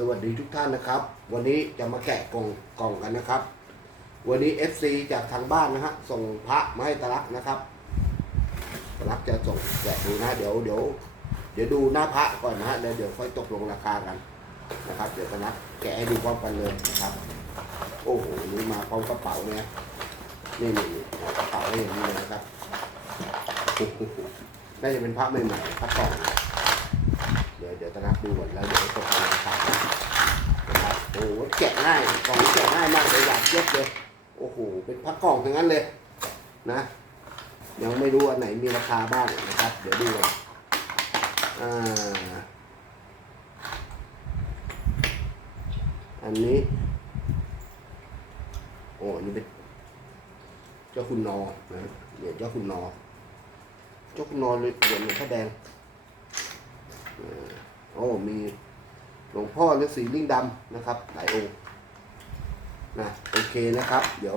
สวัสดีทุกท่านนะครับ วันนี้จะมาแกะกล่องกล่องกันนะครับ วันนี้ FC จากทางบ้านนะฮะส่งพระมาให้ตะลักนะครับตะลักจะส่งแกะดูนะเดี๋ยวเดี๋ยวเดี๋ยวดูหน้าพระก่อนนะฮะเดี๋ยวเดี๋ยวค่อยตกลงราคากันนะครับ เดี๋ยวตะลักแกะให้ดูพร้อมกันเลยนะครับ โอ้โหนี่มาพร้อมกระเป๋าเนี่ยนี่นี่นี่กระเป๋าอย่างนี้เลยนะครับน่าจะเป็นพระใหม่ๆพระกล่อง แกะง่ายกล่องนี้แกะง่ายมากเลยอยากเย็บเลย โอ้โห เป็นพักกล่องทั้งนั้นเลยนะ ยังไม่รู้อันไหนมีราคาบ้างนะครับ เดี๋ยวดูกันอ่า อันนี้ โอ้นนี้เป็นเจ้าคุณนอนะเหรียญเจ้าคุณนอ เจ้าคุณนอเหรียญหลวงพ่อแดงโอ้มี ลวงพ่อฤาษีลิงดำนะครับหลายองค์นะโอเคนะครับ เดี๋ยว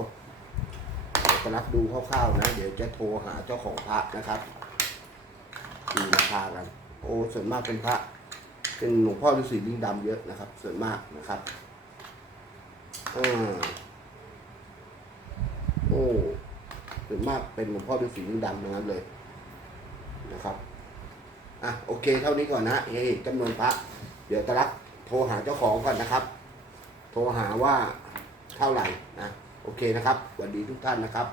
จะรับดูคร่าวๆนะ เดี๋ยวจะโทรหาเจ้าของพระนะครับดูราคากัน โอ้ส่วนมากเป็นพระ เป็นหลวงพ่อฤาษีลิงดำเยอะนะครับ ส่วนมากนะครับอ่าโอ้ส่วนมากเป็นหลวงพ่อฤาษีลิงดำทั้งนั้นเลยนะครับอะโอเคเท่านี้ก่อนนะเฮ้ยจำนวนพระเดี๋ยวตะลัก โทรหาเจ้าของก่อนนะครับ โทรหาว่าเท่าไหร่นะ โอเคนะครับสวัสดีทุกท่านนะครับ